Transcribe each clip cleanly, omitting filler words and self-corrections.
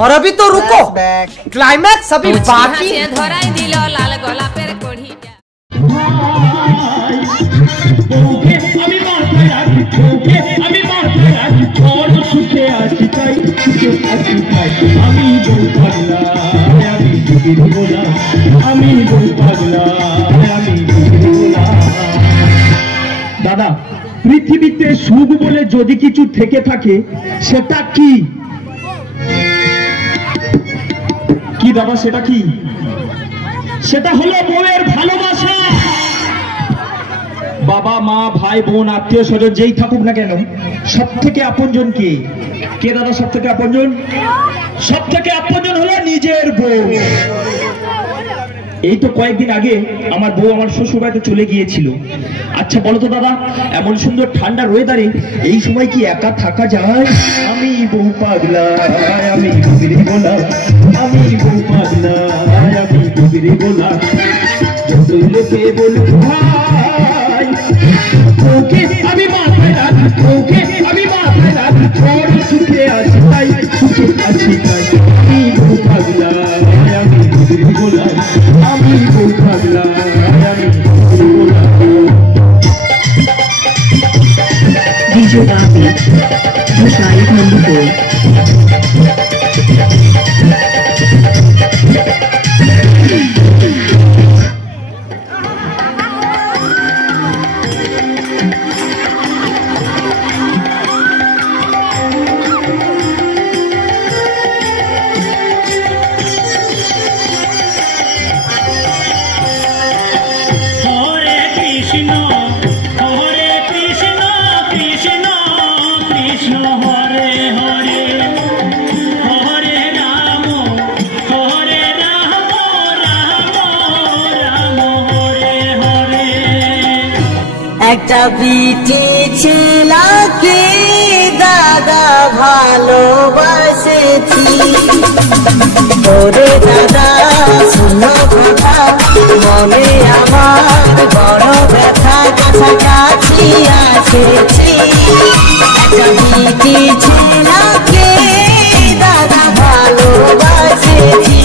और अभी तो रुको, क्लाइमैक्स अभी बाकी। दादा পৃথিবীতে সুখ বলে যদি কিছু থেকে থাকে সেটা কি কি দাদা সেটা কি? সেটা হলো বউয়ের ভালোবাসা। বাবা মা ভাই বোন আত্মীয় স্বজন যেই থাকুক না কেন সব থেকে আপনজন কে? কে দাদা সব থেকে আপনজন? সব থেকে আপনজন হলো নিজের বউ। এই তো কয়েকদিন আগে আমার বউ আমার শ্বশুর বাড়িতে চলে গিয়েছিল। আচ্ছা বলো তো দাদা, এমন সুন্দর ঠান্ডা ওয়েদারে এই সময় কি একা থাকা যায়? আমি বউ পাগলা, আমি ডুবিরে গোলা, আমি বউ পাগলা, আমি ডুবিরে গোলা। যতই লোকে বলুক ভাই, ওকে আমি মাথায় রাখি, ওকে আমি মাথায় রাখি, বড় সুখে আছি তাই, সুখে আছি তাই। আমি বউ পাগলা, আমি ডুবিরে গোলা, আমি বউ পাগলা, আমি ডুবিরে গোলা। DJ Ravi, Mushayid number 4. একটা বিটি ছেলাকে দাদা ভালোবাসেছি, ওরে দাদা শুনো কথা, মনে আমার বড় ব্যথা, কাছাকাছি আসেছি। একটা বিটি ছেলাকে দাদা ভালোবাসেছি।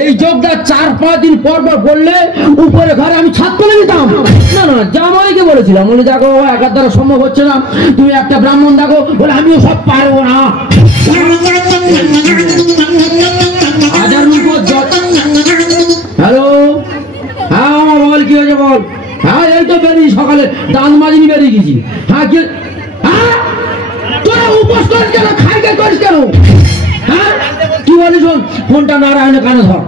এই যোগটা 4-5 দিন পর পর বললে উপরে ঘরে আমি ছাদ তুলে নিতাম। না না, জামাইকে বলেছিলাম, বলে দেখো একার দ্বারা সম্ভব হচ্ছে না, তুমি একটা ব্রাহ্মণ দেখো। বলে আমিও সব পারবো না। হ্যালো, হ্যাঁ আমার বল, কি হয়েছে বল? হ্যাঁ এই তো বেরিয়ে সকালে দাঁত মাজিনি বেরিয়ে গেছি। হ্যাঁ কি? হ্যাঁ তোরা উপোস করিস কেন, খাই খাই করিস কেন? হ্যাঁ কি বলিস? ফোনটা নারায়ণের কানে ধর,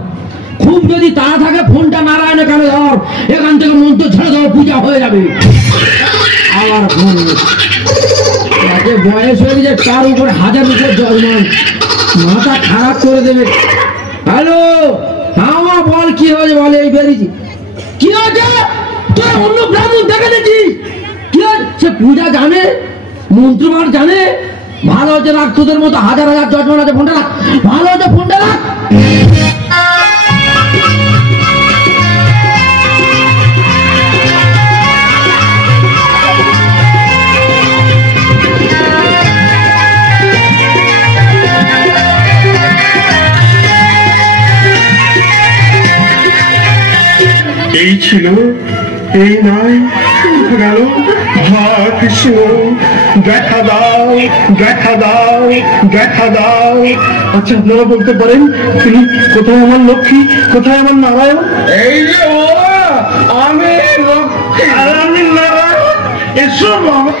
খুব যদি তাড়া থাকে ফোনটা নারায়ণের কানে ধর, এখান থেকে মন্ত্র ছেড়ে দেওয়া, পূজা হয়ে যাবে। আবার ফোন বয়স হয়ে গেছে, তার উপরে 1000 রুপির জজমান, মাথা খারাপ করে দেবে। হ্যালো, হ্যাঁ মা বল, কি হয়েছে বলে? এই বেরিয়েছি। কি হয়েছে? তোরা অন্য ব্রাহ্মণ দেখে নিয়েছিস? কি হয়েছে? সে পূজা জানে, মন্ত্রপাঠ জানে। ভালো হচ্ছে রাখ, তোদের মতো 1000 জজমান আছে, ফোনটা রাখ। ভালো হচ্ছে ফোনটা রাখ। এই ছিল, এই নাই, গেল। হা কৃষ্ণ, দেখা দাও, দেখা দাও, দেখা দাও। আচ্ছা, আপনারা বলতে পারেন তিনি কোথায় আমার লক্ষ্মী, কোথায় আমার নারায়ণ? এই যে আমি লক্ষ্মী আর আমি নারায়ণ। এসো বাবা।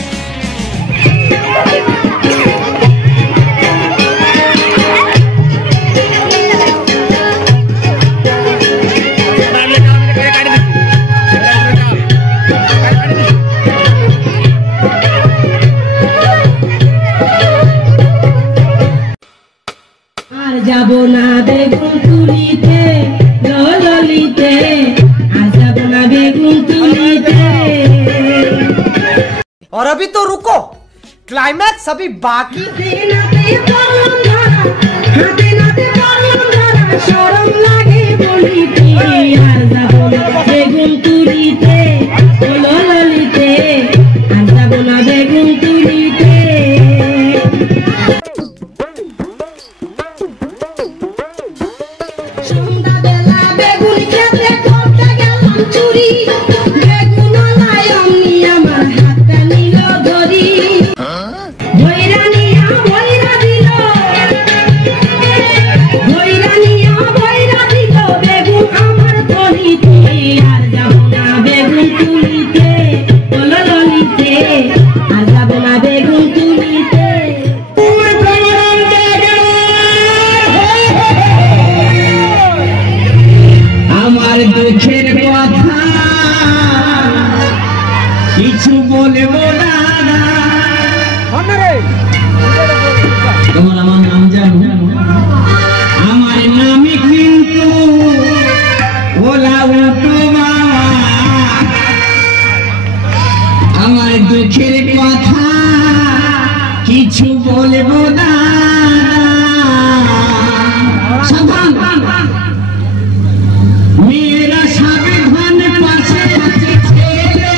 যাবো না বেগুন তুলিতে। আর যাবো না বেগুন তুলিতে, ললিতে, আর যাবো না বেগুন তুলিতে। और अभी तो रुको, क्लाइमैक्स अभी बाकी। শরম লাগে বলিতে, আর যাবো না বেগুন তুলিতে, ললিতে, আর যাবো না বেগুন তুলিতে। সন্ধ্যাবেলা বেগুন খেতে করতে গেলাম চুরি, বেগুন আলাই অমনি আমার হাতটা নিল ধরি, ভৈরা নিয়া ভৈরা দিল, ভৈরা নিয়া ভৈরা দিল বেগুন আমার তলিতে। আর যাবো না বেগুন তুলিতে, ললিতে, আর যাবো না বেগুন তুলিতে। আমার দুঃখের কথা কিছু বলবো না, তোমার আমার নাম জানো, আমার নামই কিন্তু ওলা উল্টো বাবা। আমার দুঃখের কথা কিছু বলবো না, সাবধান মেয়েরা সাবধান, পাশে আছে ছেলে,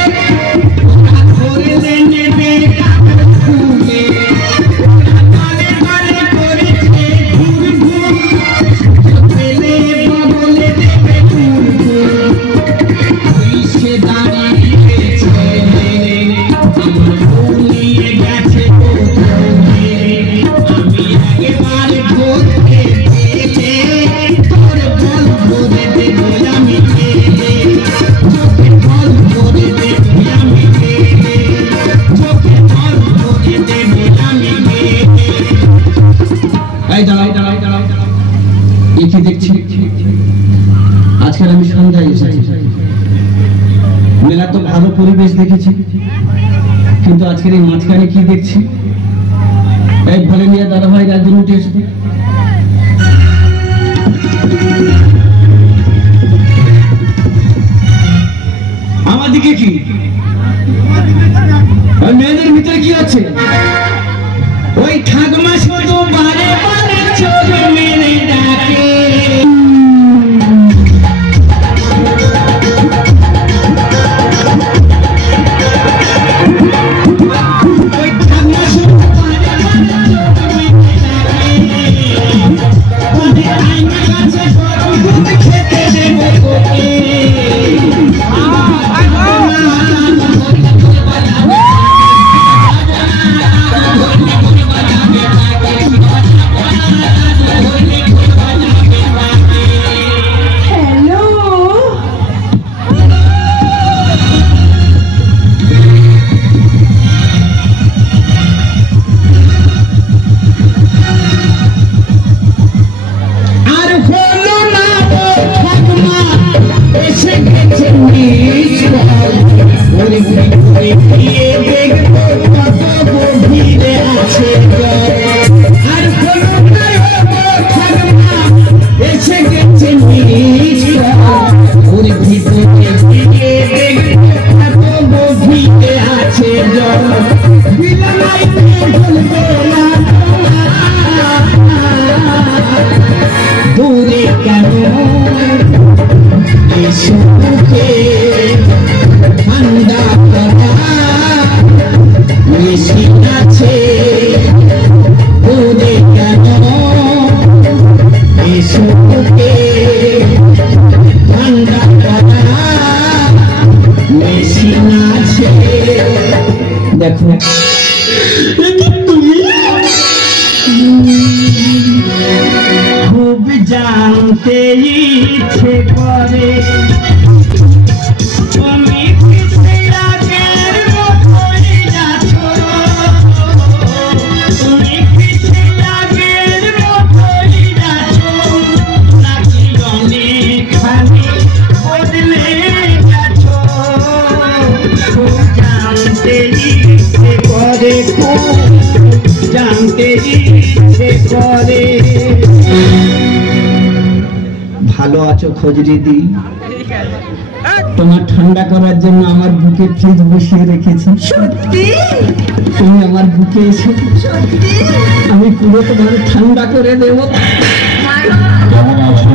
ধরে নেবে খুলে, তালে তালে করেছে ঘুর ঘুর, ছেলে বদলে দেবে ঘুর ঘুর। সে দাঁড়িয়েছে আমার বউ নিয়ে গেছে কোথায়, আমি একেবারে ধরতে পেয়েছে, তোর বল করে দেবো আমি খেলে, চোখে বল করে দেবো আমি খেলে, চোখে বল করে দেবো আমি খেলে। এই দাঁড়াও দাঁড়াও দাঁড়াও, এ কি দেখছি? আজকাল আমি সন্ধ্যায় এসেছি, মেলা তো ভালো পরিবেশ দেখেছি, কিন্তু আজকের এই মাঝখানে কি দেখছি? এই ভলে নিয়ে দাদা ভাই রাজন উঠে এসে আমার দিকে কি মেয়েদের ভিতরে কি আছে? ওই ঠাকুমা শুধু বারে বারে চোখ মেরে ডাকে, মেশিন আছে দূরে কেন এসো তোকে ঠান্ডা করা মেশিন আছে। দেখো খুব জানতে ইচ্ছে করে তুমি কিসে আগের মতোই আছো, তুমি কিসে আগের মতোই আছো, নাকি অনেকখানি বদলে গেছো। খুব জানতে ইচ্ছে করে, খুব জানতে ইচ্ছে করে। ভালো আছো খোঁজরে দি? তোমার ঠান্ডা করার জন্য আমার বুকে ফ্রিজ বসিয়ে রেখেছি। সত্যি তুমি আমার বুকে এসে আমি পুরো তোমার ঠান্ডা করে দেব। কেমন আছো?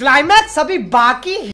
क्लाइमैक्स अभी बाकी है।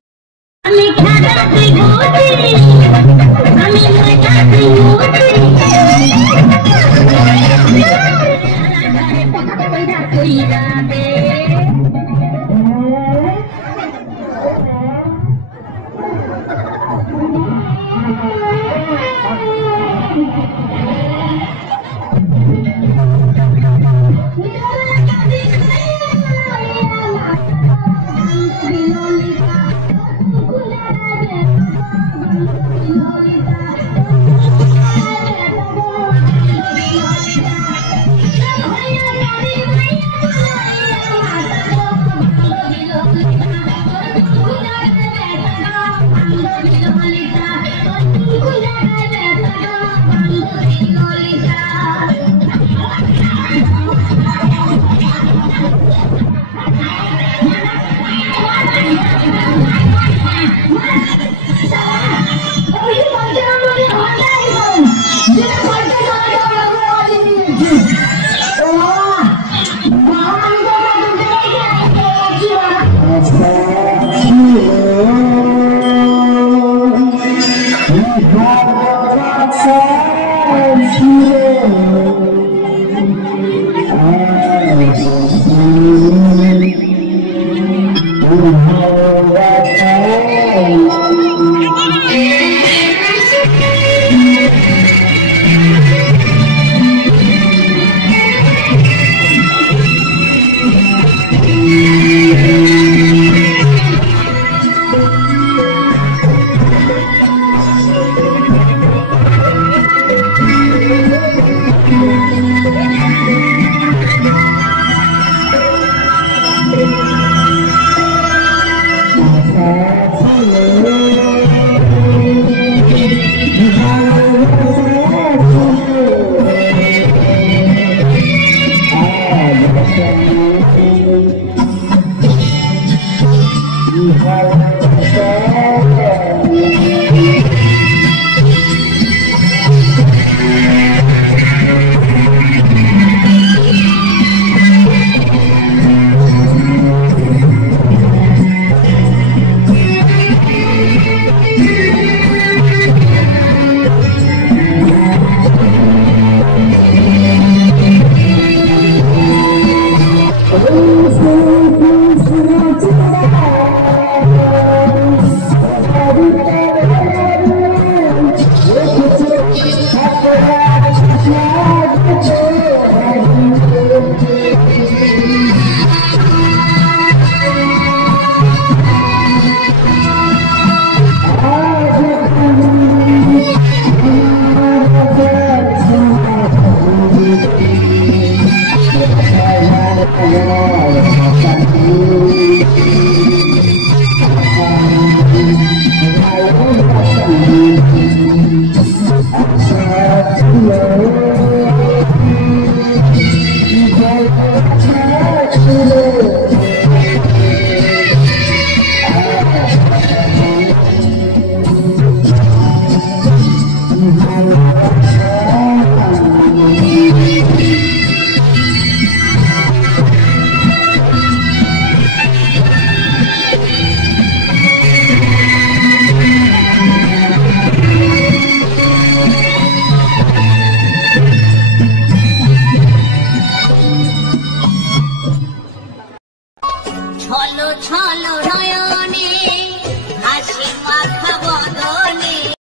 ছলো ছলো নয়নে